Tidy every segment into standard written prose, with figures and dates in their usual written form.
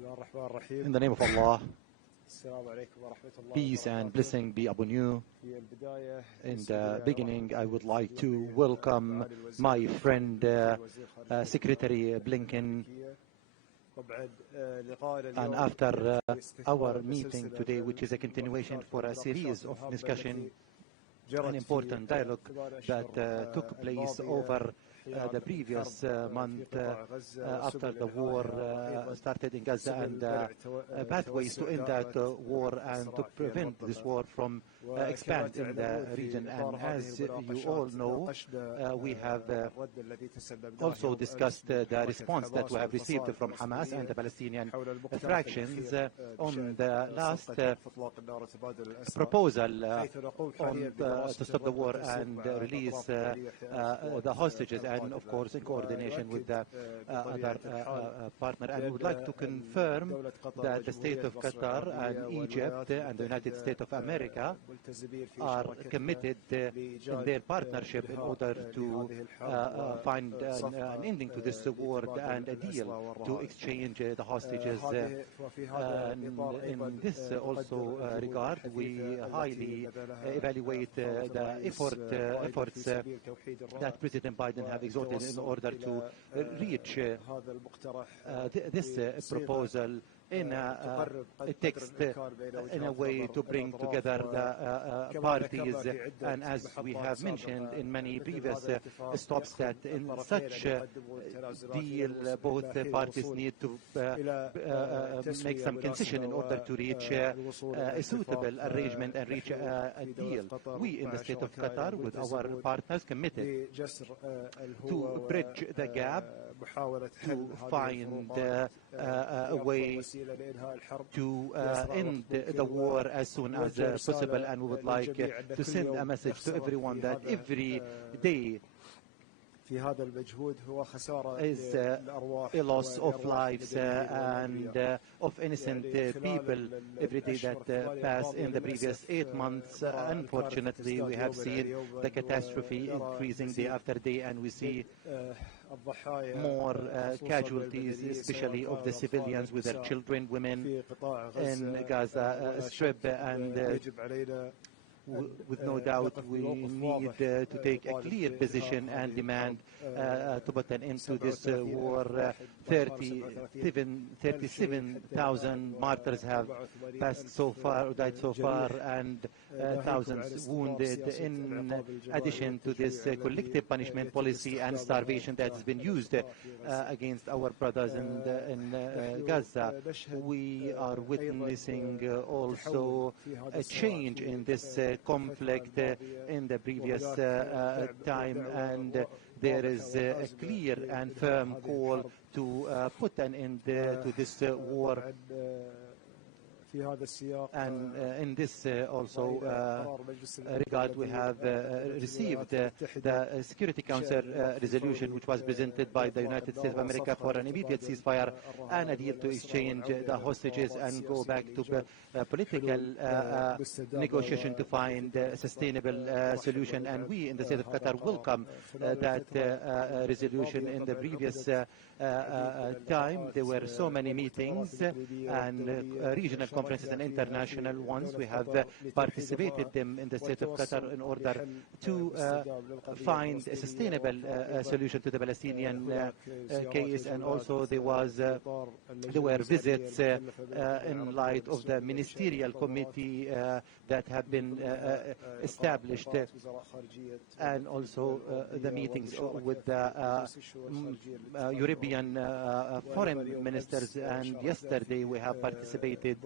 In the name of Allah, peace and blessing be upon you. In the beginning, I would like to welcome my friend, Secretary Blinken. And after our meeting today, which is a continuation for a series of discussion, an important dialogue that took place over the previous month after the war started in Gaza, and pathways to end that war and to prevent this war from expanding in the region. And as you all know, we have also discussed the response that we have received from Hamas and the Palestinian fractions on the last proposal to stop the war and release the hostages, and of course in coordination with the other partner. And we would like to confirm that the state of Qatar and Egypt and the United States of America are committed in their partnership in order to find an ending to this war and a deal to exchange the hostages. In this also regard, we highly evaluate the efforts that President Biden have exhorted in order to reach this proposal in a text, in a way to bring together the parties. And as we have mentioned in many previous stops, that in such deal both parties need to make some concession in order to reach a suitable arrangement and reach a deal. We in the state of Qatar, with our partners, committed to bridge the gap, to find a way to end the war as soon as possible. And we would like to send a message to everyone that every day is a loss of lives and of innocent people every day that pass. In the previous 8 months, unfortunately, we have seen the catastrophe increasing day after day, and we see more casualties, especially of the civilians with their children, women in Gaza Strip. And with no doubt, we need to take a clear position and demand to put an end to this war. 37,000 martyrs have passed so far, or died so far, and thousands wounded. In addition to this collective punishment policy and starvation that has been used against our brothers in Gaza, we are witnessing also a change in this conflict in the previous time, and there is a clear and firm call to put an end to this war. And in this also regard, we have received the Security Council resolution, which was presented by the United States of America for an immediate ceasefire and a deal to exchange the hostages and go back to political negotiation to find a sustainable solution. And we in the state of Qatar welcome that resolution. In the previous time, there were so many meetings and regional conferences and international ones. We have participated them in the state of Qatar in order to find a sustainable solution to the Palestinian case. And also there were visits in light of the ministerial committee that have been established, and also the meetings with the European foreign ministers. And yesterday we have participated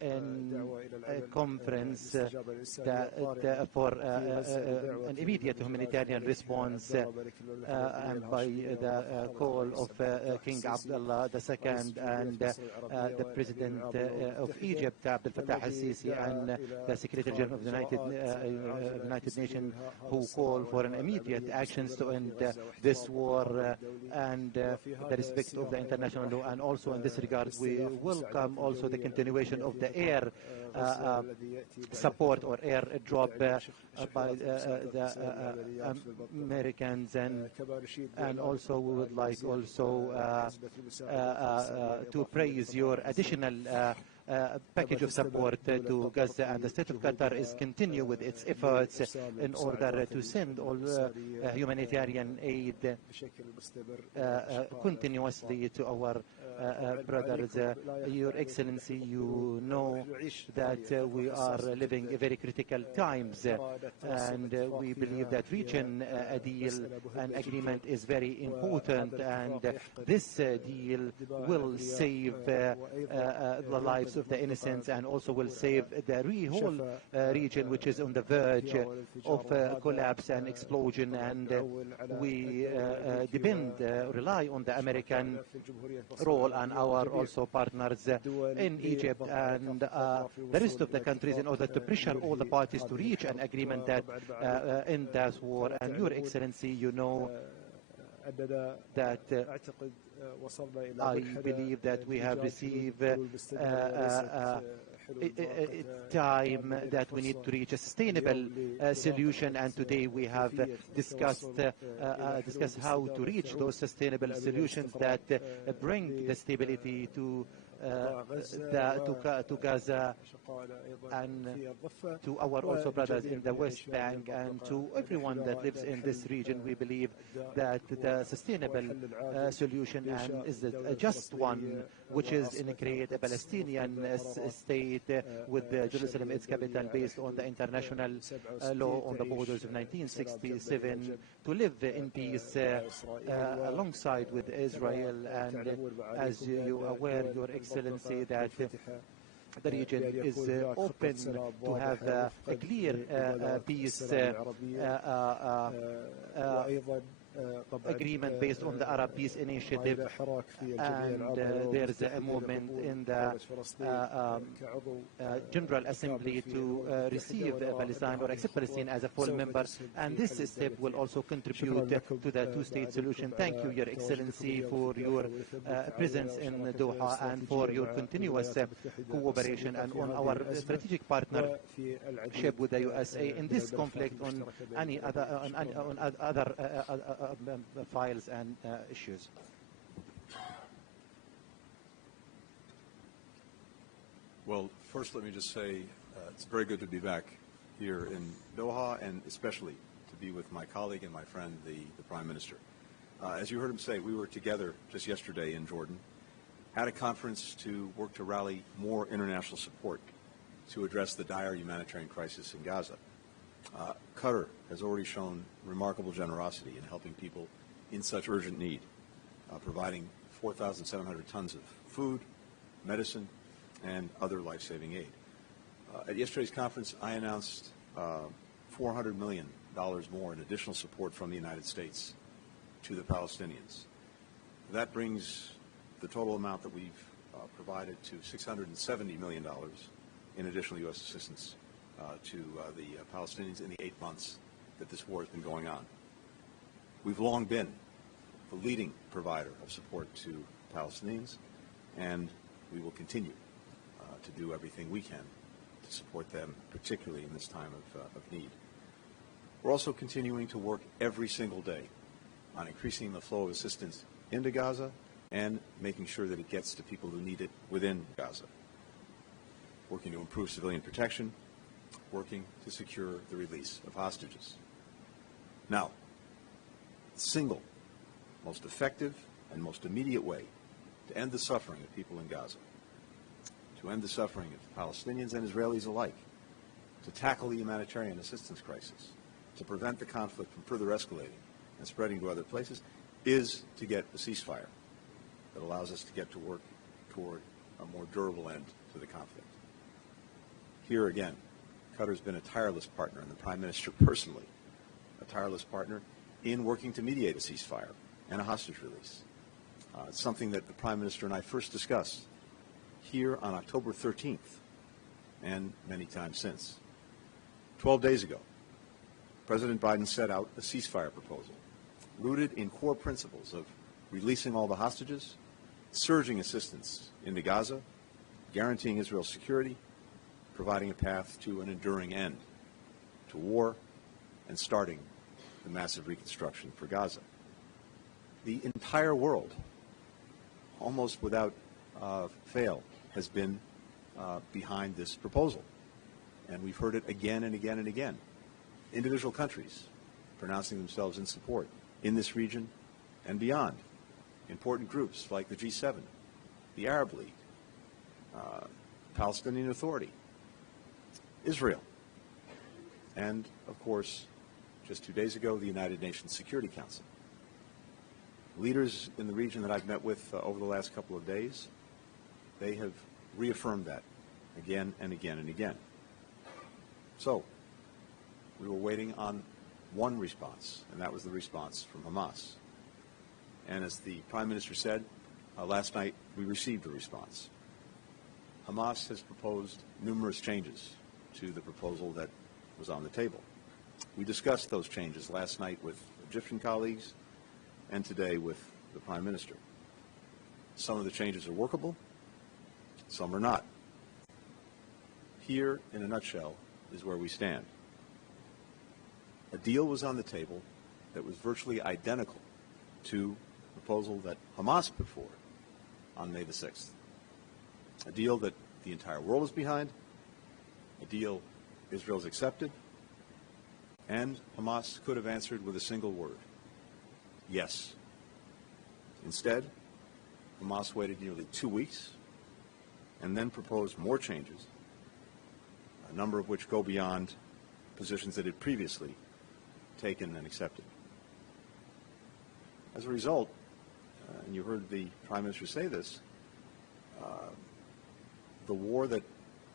in a conference for an immediate humanitarian response, and by the call of King Abdullah II and the President of Egypt, Abdel Fattah al-Sisi, and the Secretary General of the United Nations, who call for an immediate actions to end this war. And the respect of the international law. And also in this regard, we welcome also the continuation of the air support or air drop by the Americans, and also we would like also to praise your additional package of support to Gaza, and the State of Qatar is continue with its efforts in order to send all humanitarian aid continuously to our brothers. Your Excellency, you know that we are living very critical times, and we believe that reaching a deal, an agreement is very important, and this deal will save the lives of the innocents, and also will save the whole region, which is on the verge of collapse and explosion. And we rely on the American role and our also partners in Egypt and the rest of the countries in order to pressure all the parties to reach an agreement that end this war. And Your Excellency, you know that I believe that we have received time that we need to reach a sustainable solution, and today we have discussed how to reach those sustainable solutions that bring the stability to Gaza and to our also brothers in the West Bank and to everyone that lives in this region. We believe that the sustainable solution is a just one, which is to create a Palestinian state with Jerusalem its capital, based on the international law on the borders of 1967, to live in peace alongside with Israel. And as you are aware, Your Excellency, that the region is open to have a clear peace agreement based on the Arab Peace Initiative, and there is a movement in the General Assembly to receive Palestine or accept Palestine as a full member, and this step will also contribute to the two-state solution. Thank you, Your Excellency, for your presence in Doha and for your continuous cooperation and on our strategic partnership with the USA in this conflict on any other files and issues. Well, first let me just say it's very good to be back here in Doha, and especially to be with my colleague and my friend, the Prime Minister. As you heard him say, we were together just yesterday in Jordan at a conference to work to rally more international support to address the dire humanitarian crisis in Gaza. Qatar has already shown remarkable generosity in helping people in such urgent need, providing 4,700 tons of food, medicine, and other life-saving aid. At yesterday's conference, I announced $400 million more in additional support from the United States to the Palestinians. That brings the total amount that we've provided to $670 million in additional U.S. assistance to the Palestinians in the 8 months that this war has been going on. We've long been the leading provider of support to Palestinians, and we will continue to do everything we can to support them, particularly in this time of need. We're also continuing to work every single day on increasing the flow of assistance into Gaza and making sure that it gets to people who need it within Gaza. Working to improve civilian protection, working to secure the release of hostages. Now, the single most effective and most immediate way to end the suffering of people in Gaza, to end the suffering of Palestinians and Israelis alike, to tackle the humanitarian assistance crisis, to prevent the conflict from further escalating and spreading to other places, is to get a ceasefire that allows us to get to work toward a more durable end to the conflict. Here again, Qatar's been a tireless partner, and the Prime Minister personally, a tireless partner in working to mediate a ceasefire and a hostage release. It's something that the Prime Minister and I first discussed here on October 13th and many times since. 12 days ago, President Biden set out a ceasefire proposal rooted in core principles of releasing all the hostages, surging assistance into Gaza, guaranteeing Israel's security, providing a path to an enduring end to war, and starting the massive reconstruction for Gaza. The entire world, almost without fail, has been behind this proposal. And we've heard it again and again and again. Individual countries pronouncing themselves in support in this region and beyond. Important groups like the G7, the Arab League, Palestinian Authority, Israel, and, of course, just 2 days ago, the United Nations Security Council. Leaders in the region that I've met with over the last couple of days, they have reaffirmed that again and again and again. So, we were waiting on one response, and that was the response from Hamas. And as the Prime Minister said, last night we received a response. Hamas has proposed numerous changes to the proposal that was on the table. We discussed those changes last night with Egyptian colleagues and today with the Prime Minister. Some of the changes are workable, some are not. Here, in a nutshell, is where we stand. A deal was on the table that was virtually identical to the proposal that Hamas put forward on May the 6th. A deal that the entire world is behind, a deal Israel's accepted, and Hamas could have answered with a single word: yes. Instead, Hamas waited nearly 2 weeks and then proposed more changes, a number of which go beyond positions that it previously taken and accepted. As a result, and you heard the Prime Minister say this, the war that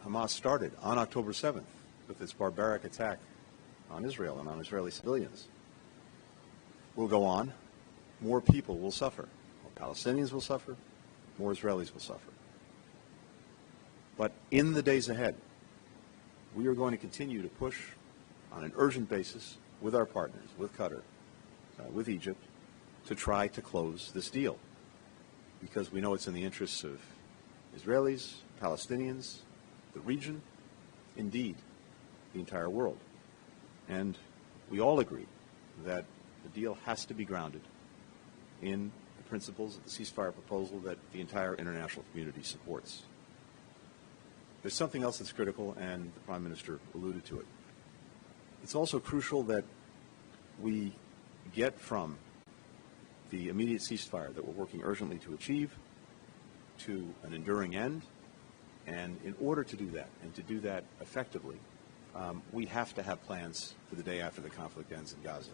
Hamas started on October 7th with its barbaric attack on Israel and on Israeli civilians will go on. More people will suffer. More Palestinians will suffer. More Israelis will suffer. But in the days ahead, we are going to continue to push on an urgent basis with our partners, with Qatar, with Egypt, to try to close this deal, because we know it's in the interests of Israelis, Palestinians, the region, indeed, the entire world. And we all agree that the deal has to be grounded in the principles of the ceasefire proposal that the entire international community supports. There's something else that's critical, and the Prime Minister alluded to it. It's also crucial that we get from the immediate ceasefire that we're working urgently to achieve to an enduring end. And in order to do that, and to do that effectively, we have to have plans for the day after the conflict ends in Gaza.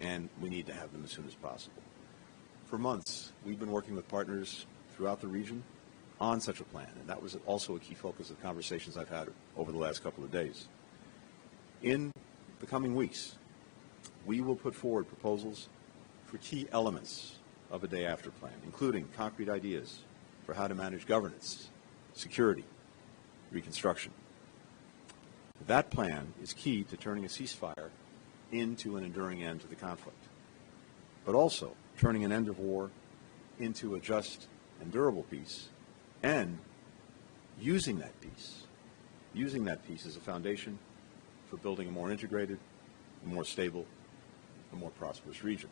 And we need to have them as soon as possible. For months, we've been working with partners throughout the region on such a plan, and that was also a key focus of conversations I've had over the last couple of days. In the coming weeks, we will put forward proposals for key elements of a day after plan, including concrete ideas for how to manage governance, security, reconstruction. That plan is key to turning a ceasefire into an enduring end to the conflict, but also turning an end of war into a just and durable peace, and using that peace as a foundation for building a more integrated, a more stable, a more prosperous region.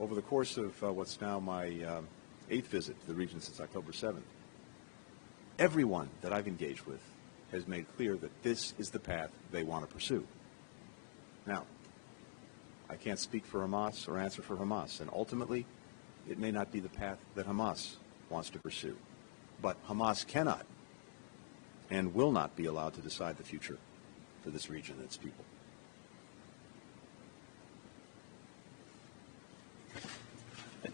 Over the course of what's now my 8th visit to the region since October 7th, everyone that I've engaged with has made clear that this is the path they want to pursue. Now, I can't speak for Hamas or answer for Hamas, and ultimately, it may not be the path that Hamas wants to pursue. But Hamas cannot and will not be allowed to decide the future for this region and its people.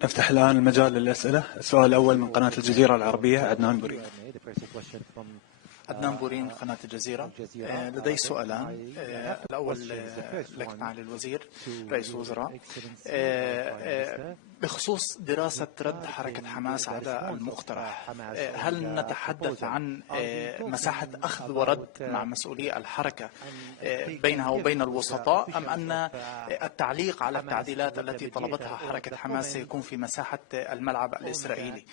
نفتح الآن المجال للأسئلة. السؤال الأول من قناة الجزيرة العربية، عدنان بورين. عدنان بورين، قناة الجزيرة. لدي سؤالان. الأول لك معالي الوزير رئيس الوزراء. بخصوص دراسة رد حركة حماس على المقترح، هل نتحدث عن مساحة أخذ ورد مع مسؤولي الحركة بينها وبين الوسطاء، أم أن التعليق على التعديلات التي طلبتها حركة حماس سيكون في مساحة الملعب الإسرائيلي؟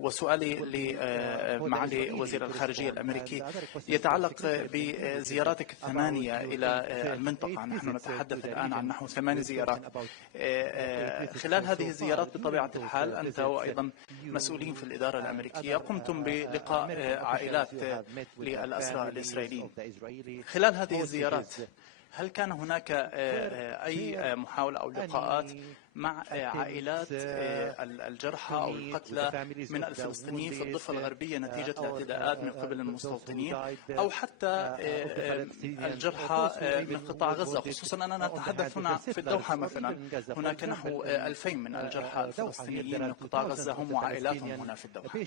وسؤالي لمعالي وزير الخارجية الأمريكي يتعلق بزياراتك الثمانية إلى المنطقة. نحن نتحدث الآن عن نحو 8 زيارات. خلال هذه الزيارات بطبيعة الحال أنت وأيضا مسؤولين في الإدارة الأمريكية قمتم بلقاء عائلات للأسرى الإسرائيليين. خلال هذه الزيارات هل كان هناك أي محاولة أو لقاءات مع عائلات الجرحى أو القتلى من الفلسطينيين في الضفة الغربية نتيجة الاعتداءات من قبل المستوطنين، أو حتى الجرحى من قطاع غزة، خصوصا أننا نتحدث هنا في الدوحة مثلا هناك نحو 2000 من الجرحى الفلسطينيين من قطاع غزة هم وعائلاتهم هنا في الدوحة.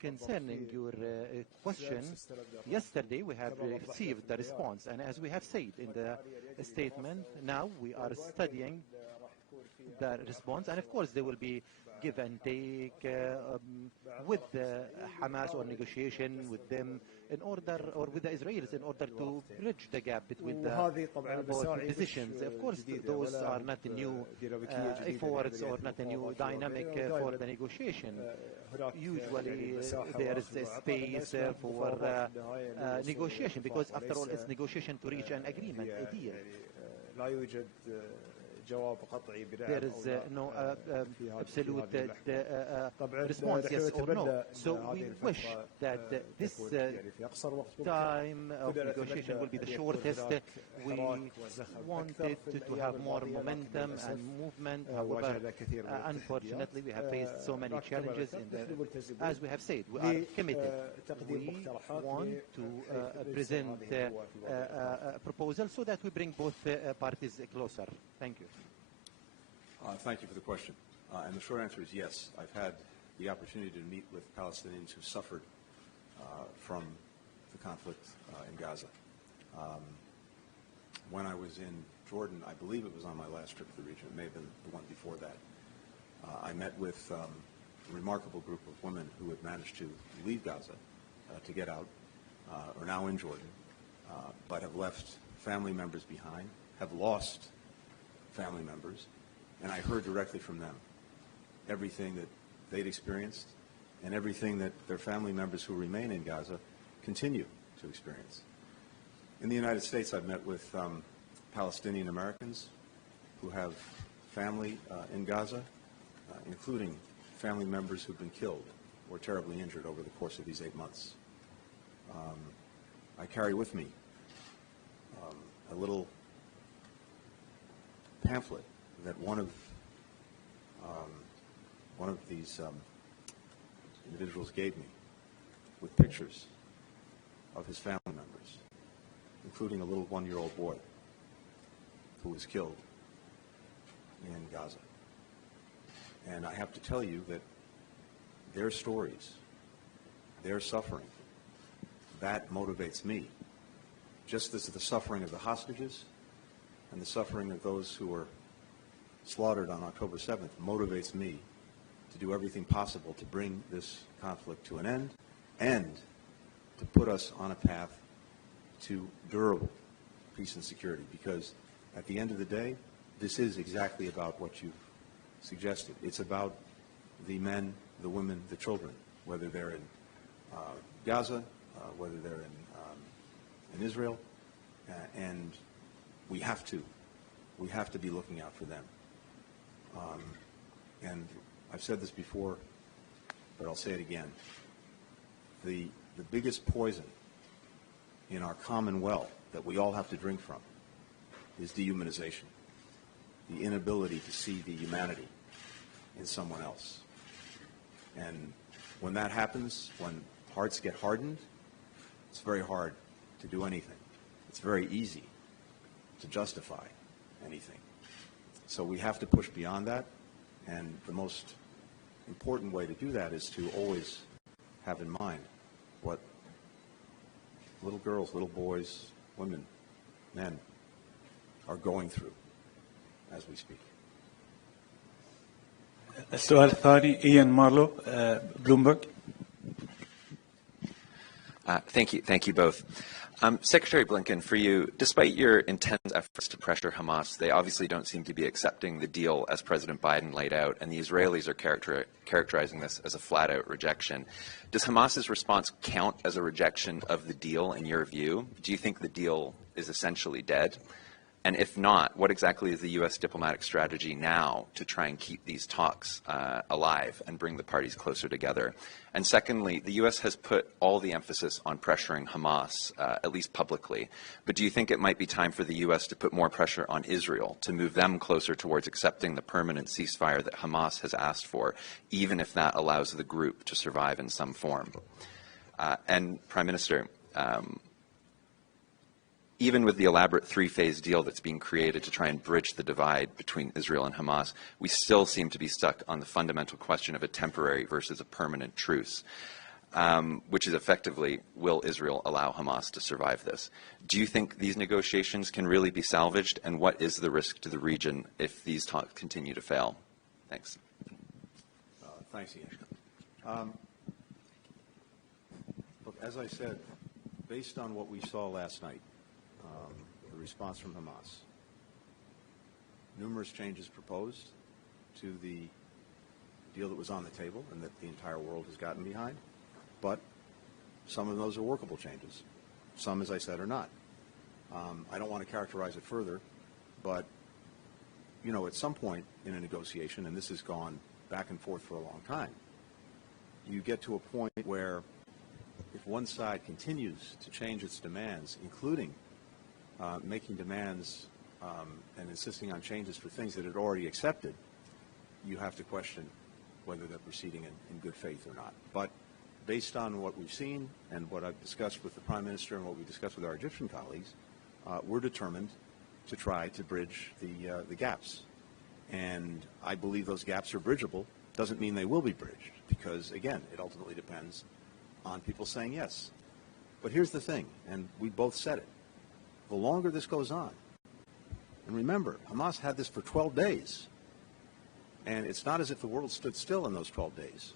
Concerning your question, yesterday we have received the response, and as we have said in the statement, now we are studying the response, and of course there will be give and take with Hamas or negotiation with them in order, or with the Israelis in order to bridge the gap between the both positions. Of course, those are not new efforts or not a new dynamic for the negotiation. Usually there is a space for negotiation, because after all it's negotiation to reach an agreement, a deal. There is no absolute response, yes or no. So we wish that this time of negotiation will be the shortest. We wanted to have more momentum and movement. However, unfortunately, we have faced so many challenges. As we have said, we are committed. We want to present a proposal so that we bring both parties closer. Thank you. Thank you for the question. And the short answer is yes. I've had the opportunity to meet with Palestinians who suffered from the conflict in Gaza. When I was in Jordan, I believe it was on my last trip to the region, it may have been the one before that, I met with a remarkable group of women who had managed to leave Gaza to get out, are now in Jordan, but have left family members behind, have lost family members, and I heard directly from them everything that they'd experienced and everything that their family members who remain in Gaza continue to experience. In the United States, I've met with Palestinian Americans who have family in Gaza, including family members who've been killed or terribly injured over the course of these 8 months. I carry with me a little pamphlet that one of these individuals gave me, with pictures of his family members, including a little 1-year-old boy who was killed in Gaza. And I have to tell you that their stories, their suffering, that motivates me, just as the suffering of the hostages and the suffering of those who were slaughtered on October 7th motivates me to do everything possible to bring this conflict to an end and to put us on a path to durable peace and security. Because at the end of the day, this is exactly about what you've suggested. It's about the men, the women, the children, whether they're in Gaza, whether they're in Israel, and we have to be looking out for them. And I've said this before, but I'll say it again. The biggest poison in our common well that we all have to drink from is dehumanization, the inability to see the humanity in someone else. And when that happens, when hearts get hardened, it's very hard to do anything. It's very easy to justify anything. So we have to push beyond that, and the most important way to do that is to always have in mind what little girls, little boys, women men are going through as we speak. السؤال الثاني إيان مارلو بلومبرج. Thank you both. Secretary Blinken, for you, despite your intense efforts to pressure Hamas, they obviously don't seem to be accepting the deal as President Biden laid out, and the Israelis are characterizing this as a flat-out rejection. Does Hamas's response count as a rejection of the deal in your view? Do you think the deal is essentially dead? And if not, what exactly is the U.S. diplomatic strategy now to try and keep these talks alive and bring the parties closer together? And secondly, the U.S. has put all the emphasis on pressuring Hamas, at least publicly. But do you think it might be time for the U.S. to put more pressure on Israel to move them closer towards accepting the permanent ceasefire that Hamas has asked for, even if that allows the group to survive in some form? And Prime Minister, even with the elaborate three-phase deal that's being created to try and bridge the divide between Israel and Hamas, we still seem to be stuck on the fundamental question of a temporary versus a permanent truce, which is effectively, will Israel allow Hamas to survive this? Do you think these negotiations can really be salvaged, and what is the risk to the region if these talks continue to fail? Thanks. Thanks, Ian. Look, as I said, based on what we saw last night, the response from Hamas, numerous changes proposed to the deal that was on the table and that the entire world has gotten behind, but some of those are workable changes. Some, as I said, are not. I don't want to characterize it further, but, you know, at some point in a negotiation, and this has gone back and forth for a long time, you get to a point where if one side continues to change its demands, including making demands and insisting on changes for things that it already accepted, you have to question whether they're proceeding in good faith or not. But based on what we've seen and what I've discussed with the Prime Minister and what we discussed with our Egyptian colleagues, we're determined to try to bridge the gaps. And I believe those gaps are bridgeable. Doesn't mean they will be bridged because, again, it ultimately depends on people saying yes. But here's the thing, and we both said it. The longer this goes on, and remember, Hamas had this for 12 days, and it's not as if the world stood still in those 12 days.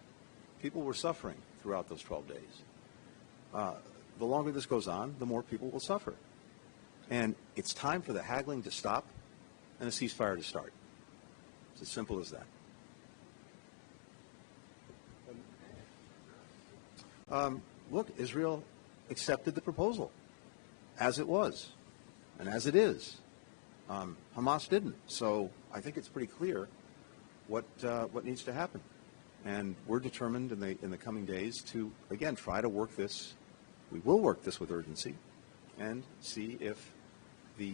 People were suffering throughout those 12 days. The longer this goes on, the more people will suffer. And it's time for the haggling to stop and a ceasefire to start. It's as simple as that. Look, Israel accepted the proposal as it was and as it is. Hamas didn't. So I think it's pretty clear what needs to happen. And we're determined in the coming days to, again, try to work this. We will work this with urgency and see if the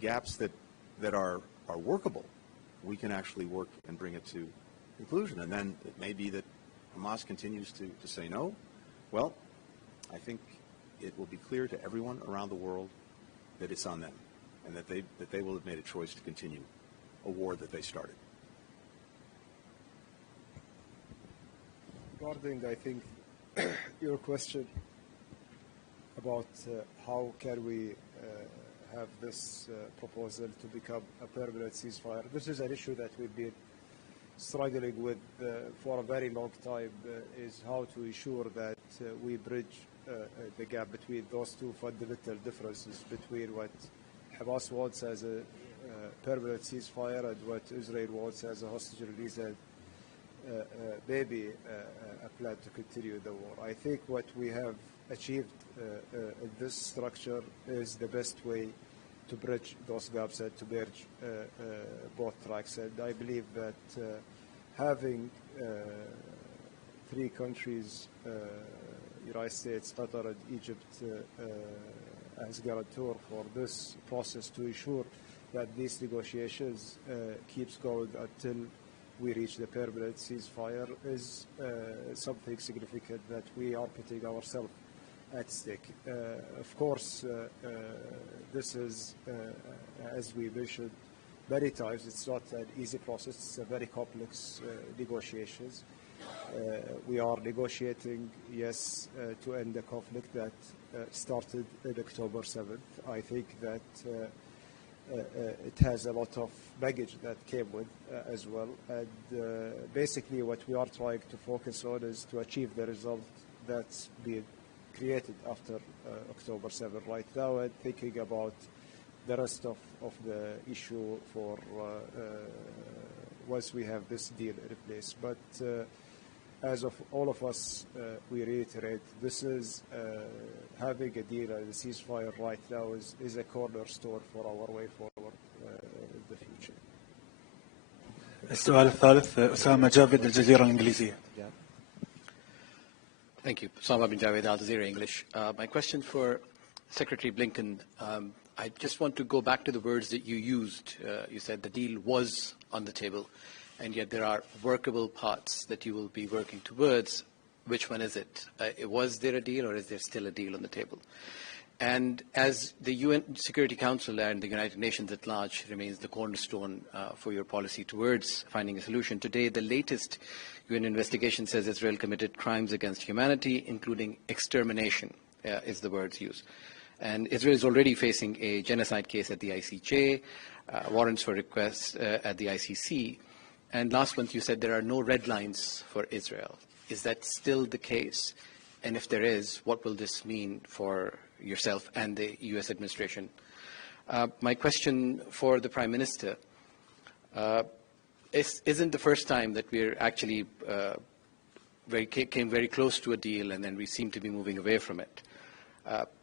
gaps that are workable, we can actually work and bring it to conclusion. And then it may be that Hamas continues to say no. Well, I think it will be clear to everyone around the world that it's on them and that they will have made a choice to continue a war that they started. Regarding, I think, your question about how can we have this proposal to become a permanent ceasefire, this is an issue that we've been struggling with for a very long time, is how to ensure that we bridge the gap between those two fundamental differences between what Hamas wants as a permanent ceasefire and what Israel wants as a hostage release and maybe a plan to continue the war. I think what we have achieved in this structure is the best way to bridge those gaps and to merge both tracks. And I believe that having three countries, United States, Qatar, and Egypt, as guarantor for this process to ensure that these negotiations keeps going until we reach the permanent ceasefire is something significant that we are putting ourselves at stake. Of course, this is, as we mentioned many times, it's not an easy process. It's a very complex negotiations. we are negotiating, yes, to end the conflict that started on October 7th. I think that it has a lot of baggage that came with as well. And basically what we are trying to focus on is to achieve the result that's been created after October 7th right now, and thinking about the rest of the issue for once we have this deal in place. But as of all of us, we reiterate, this is having a deal and a ceasefire right now is a cornerstone for our way forward in the future. السؤال الثالث أسامة جاويد الجزيرة الإنجليزية. Thank you. Osama bin Javed, Al Jazeera English. My question for Secretary Blinken, I just want to go back to the words that you used. You said the deal was on the table, and yet there are workable parts that you will be working towards. Which one is it? Was there a deal, or is there still a deal on the table? And as the UN Security Council and the United Nations at large remains the cornerstone for your policy towards finding a solution, today the latest UN investigation says Israel committed crimes against humanity, including extermination, is the words used. And Israel is already facing a genocide case at the ICJ, warrants for requests at the ICC. And last month you said there are no red lines for Israel. Is that still the case? And if there is, what will this mean for yourself and the U.S. administration? My question for the Prime Minister, isn't the first time that we're actually came very close to a deal and then we seem to be moving away from it.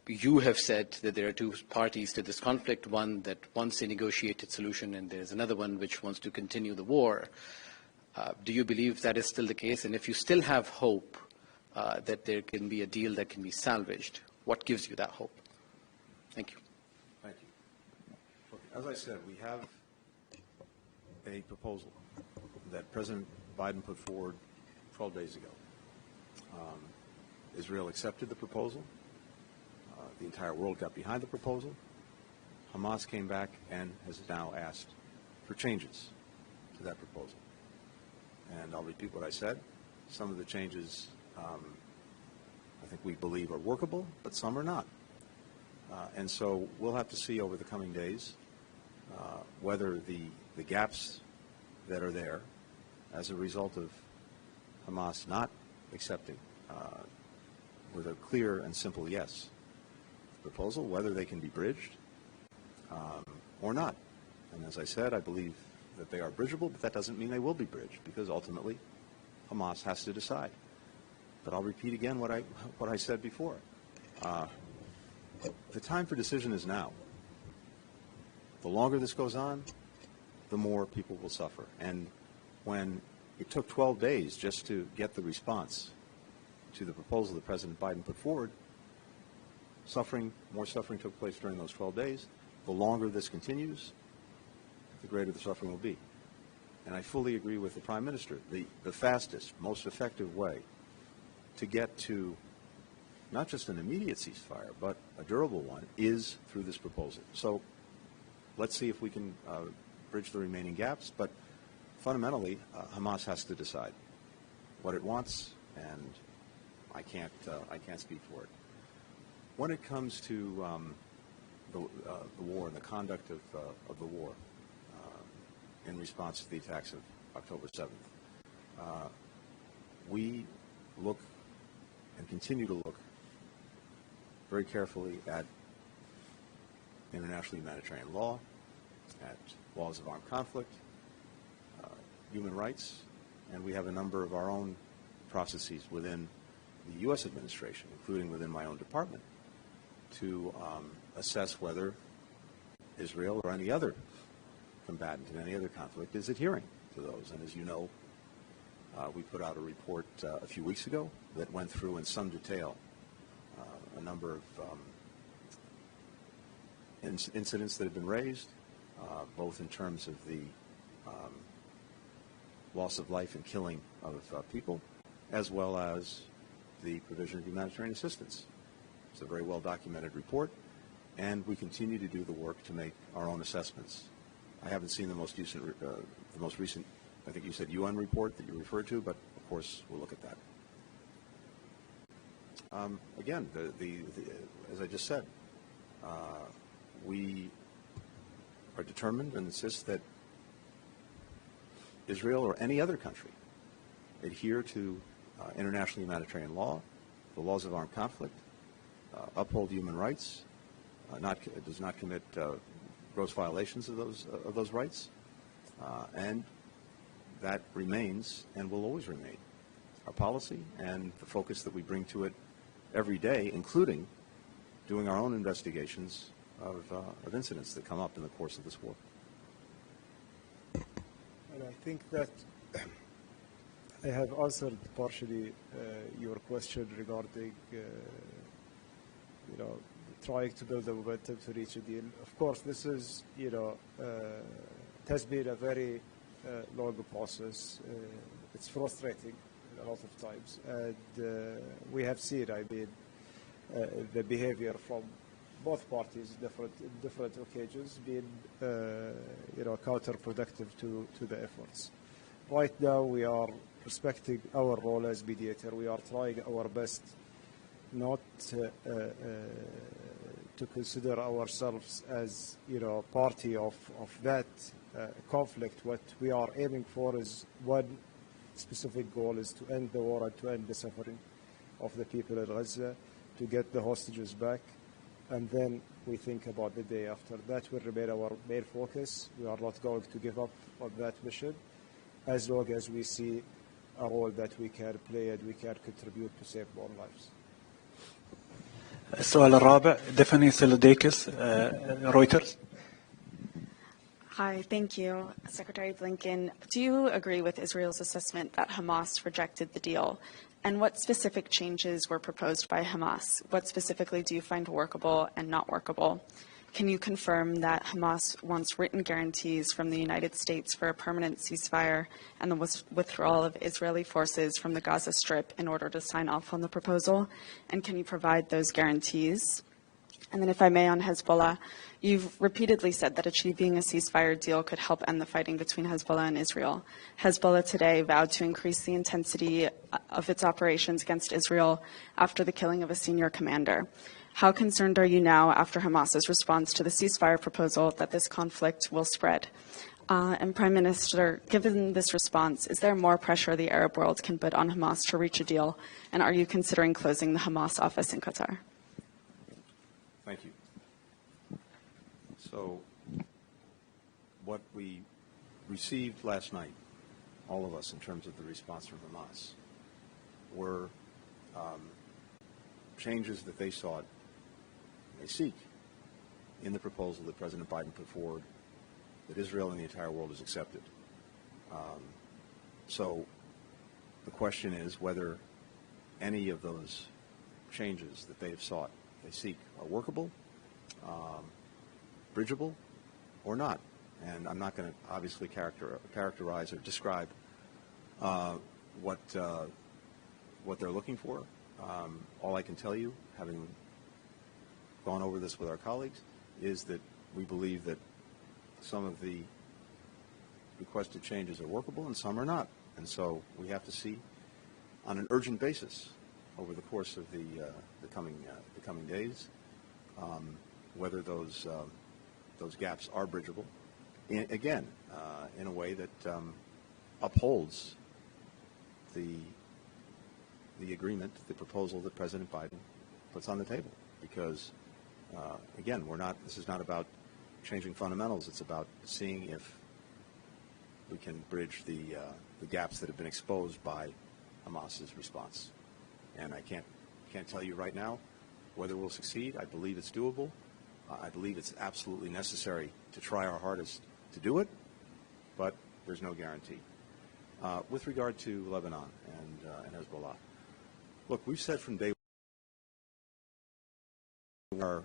You have said that there are two parties to this conflict, one that wants a negotiated solution and there's another one which wants to continue the war. Do you believe that is still the case? And if you still have hope that there can be a deal that can be salvaged, what gives you that hope? Thank you. Thank you. As I said, we have a proposal that President Biden put forward 12 days ago. Israel accepted the proposal. The entire world got behind the proposal. Hamas came back and has now asked for changes to that proposal. And I'll repeat what I said. Some of the changes I think we believe are workable, but some are not. And so we'll have to see over the coming days whether the gaps that are there as a result of Hamas not accepting with a clear and simple yes proposal, whether they can be bridged or not. And as I said, I believe that they are bridgeable, but that doesn't mean they will be bridged, because ultimately Hamas has to decide. But I'll repeat again what I said before. The time for decision is now. The longer this goes on, the more people will suffer. And when it took 12 days just to get the response to the proposal that President Biden put forward, more suffering took place during those 12 days. The longer this continues, the greater the suffering will be. And I fully agree with the Prime Minister. The fastest, most effective way to get to not just an immediate ceasefire, but a durable one, is through this proposal. So let's see if we can bridge the remaining gaps. But fundamentally, Hamas has to decide what it wants, and I can't speak for it. When it comes to the war and the conduct of the war in response to the attacks of October 7th, we look and continue to look very carefully at international humanitarian law, at laws of armed conflict, human rights, and we have a number of our own processes within the U.S. administration, including within my own department, to assess whether Israel or any other combatant in any other conflict is adhering to those. And as you know, we put out a report a few weeks ago that went through in some detail a number of incidents that have been raised, both in terms of the loss of life and killing of people, as well as the provision of humanitarian assistance. It's a very well-documented report, and we continue to do the work to make our own assessments. I haven't seen the most recent, I think you said UN report that you referred to, but of course, we'll look at that. Again, as I just said, we are determined and insist that Israel or any other country adhere to international humanitarian law, the laws of armed conflict, uphold human rights, does not commit gross violations of those rights, and that remains and will always remain our policy and the focus that we bring to it every day, including doing our own investigations of incidents that come up in the course of this war. And I think that I have answered partially your question regarding, trying to build the momentum to reach a deal. Of course, this is, it has been a very long process. It's frustrating a lot of times, and we have seen, the behavior from both parties, different occasions, being, counterproductive to the efforts. Right now, we are respecting our role as mediator. We are trying our best not to consider ourselves as, party of that conflict. What we are aiming for is one specific goal, is to end the war and to end the suffering of the people in Gaza, to get the hostages back, and then we think about the day after. That will remain our main focus. We are not going to give up on that mission as long as we see a role that we can play and we can contribute to save more lives. السؤال الرابع ديفاني سيلوديكس رويترز. Hi, thank you. Secretary Blinken, do you agree with Israel's assessment that Hamas rejected the deal? And what specific changes were proposed by Hamas? What specifically do you find workable and not workable? Can you confirm that Hamas wants written guarantees from the United States for a permanent ceasefire and the withdrawal of Israeli forces from the Gaza Strip in order to sign off on the proposal? And can you provide those guarantees? And then if I may, on Hezbollah, you've repeatedly said that achieving a ceasefire deal could help end the fighting between Hezbollah and Israel. Hezbollah today vowed to increase the intensity of its operations against Israel after the killing of a senior commander. How concerned are you now, after Hamas's response to the ceasefire proposal, that this conflict will spread? And Prime Minister, given this response, is there more pressure the Arab world can put on Hamas to reach a deal? And are you considering closing the Hamas office in Qatar? Thank you. So, what we received last night, all of us, in terms of the response from Hamas, were changes that they seek in the proposal that President Biden put forward, that Israel and the entire world has accepted. So the question is whether any of those changes that they seek, are workable, bridgeable, or not. And I'm not going to obviously characterize or describe what they're looking for. All I can tell you, having gone over this with our colleagues, is that we believe that some of the requested changes are workable and some are not. And so we have to see on an urgent basis over the course of the coming days whether those gaps are bridgeable, in a way that upholds the agreement, the proposal that President Biden puts on the table. Because again, this is not about changing fundamentals. It's about seeing if we can bridge the gaps that have been exposed by Hamas's response. And I can't tell you right now whether we'll succeed. I believe it's doable. I believe it's absolutely necessary to try our hardest to do it, but there's no guarantee. With regard to Lebanon and Hezbollah, look, we've said from day one, our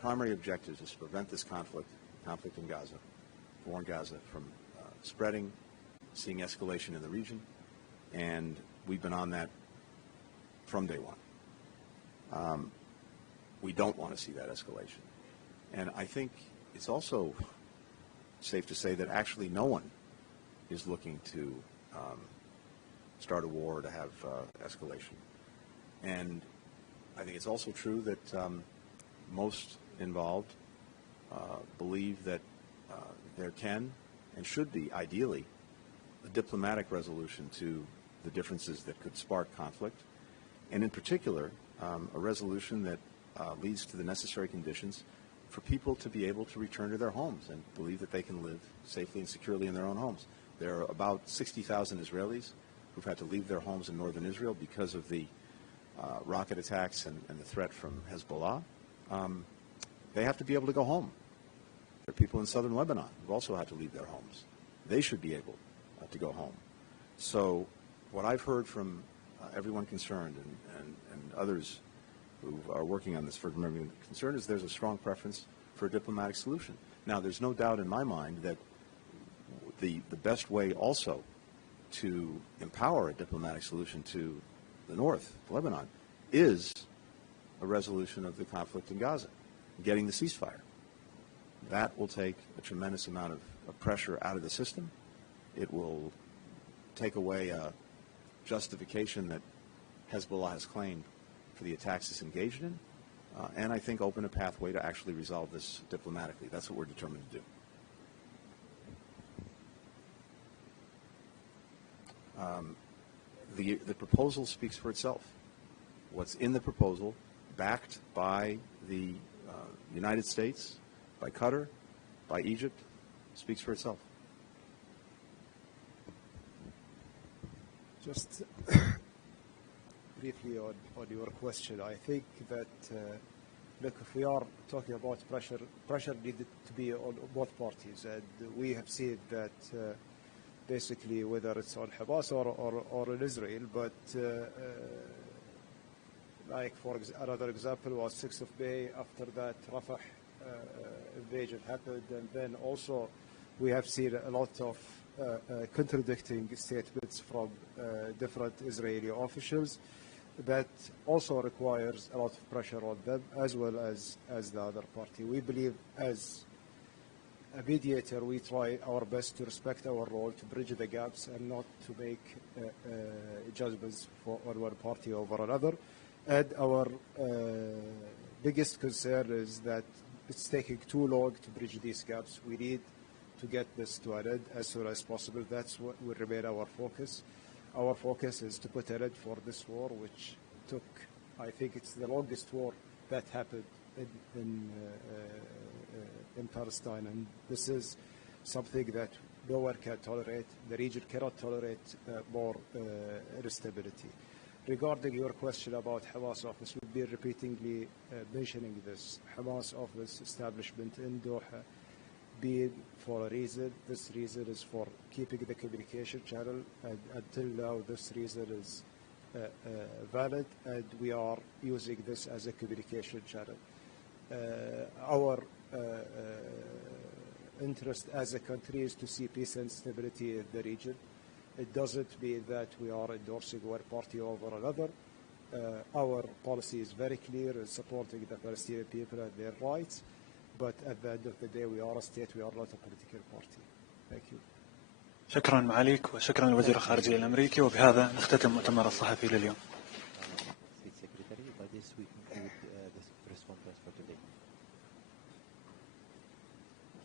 primary objective is to prevent this conflict in Gaza, war in Gaza, from spreading, seeing escalation in the region, and we've been on that from day one. We don't want to see that escalation. And I think it's also safe to say that actually no one is looking to start a war, to have escalation. And I think it's also true that most involved believe that there can and should be, ideally, a diplomatic resolution to the differences that could spark conflict, and in particular, a resolution that leads to the necessary conditions for people to be able to return to their homes and believe that they can live safely and securely in their own homes. There are about 60,000 Israelis who've had to leave their homes in northern Israel because of the rocket attacks and the threat from Hezbollah. They have to be able to go home. There are people in southern Lebanon who've also had to leave their homes. They should be able to go home. So what I've heard from everyone concerned and others who are working on this for everyone concerned is there's a strong preference for a diplomatic solution. Now, there's no doubt in my mind that the best way also to empower a diplomatic solution to the north, Lebanon, is a resolution of the conflict in Gaza, getting the ceasefire. That will take a tremendous amount of pressure out of the system. It will take away a justification that Hezbollah has claimed for the attacks it's engaged in, and I think open a pathway to actually resolve this diplomatically. That's what we're determined to do. The proposal speaks for itself. What's in the proposal, backed by the United States, by Qatar, by Egypt, speaks for itself. Just briefly on your question, I think that, look, if we are talking about pressure needed to be on both parties, and we have seen that basically whether it's on Hamas or in Israel, but like for another example was 6th of May, after that Rafah invasion happened, and then also we have seen a lot of contradicting statements from different Israeli officials that also requires a lot of pressure on them as well as the other party. We believe as a mediator we try our best to respect our role, to bridge the gaps and not to make judgments on one party over another. And our biggest concern is that it's taking too long to bridge these gaps. We need to get this to an end as soon as possible. That's what will remain our focus. Our focus is to put an end for this war, which took, I think it's the longest war that happened in Palestine, and this is something that no one can tolerate. The region cannot tolerate more instability. Regarding your question about Hamas office, we've been repeatedly mentioning this. Hamas office establishment in Doha being for a reason. This reason is for keeping the communication channel, and until now this reason is valid, and we are using this as a communication channel. Our interest as a country is to see peace and stability in the region. It doesn't mean that we are endorsing one party over another. Our policy is very clear in supporting the Palestinian people and their rights, but at the end of the day we are a state, we are not a political party. Thank you. شكرا معاليك وشكرا لوزير الخارجية الأمريكي، وبهذا نختتم المؤتمر الصحفي لليوم.